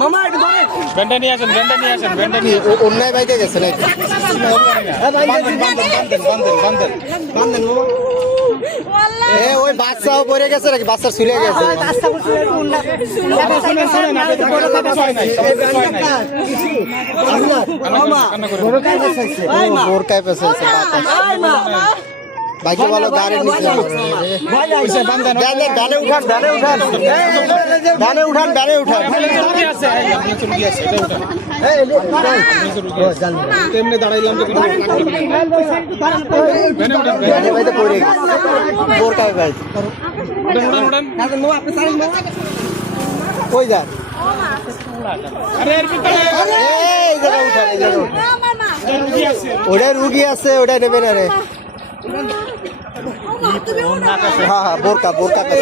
মামা একটু ধরে ব্যান্ডা নিয়ে আসেন ব্যান্ডা নিয়ে অন্যায় বাইকে গেছে নাকি ওই বাচ্চাও পড়ে গেছে নাকি বাচ্চা ছুলে গেছে বোরকায় পেছে বাইকে বলো গাড়ির নিচে ডানে উঠান তেমনি দাঁড়াইলাম তো বোরকায় বাইক ওই যান ওটা রুগী আছে ওটা নেবে না রে হ্যাঁ হ্যাঁ বোরকা কাছে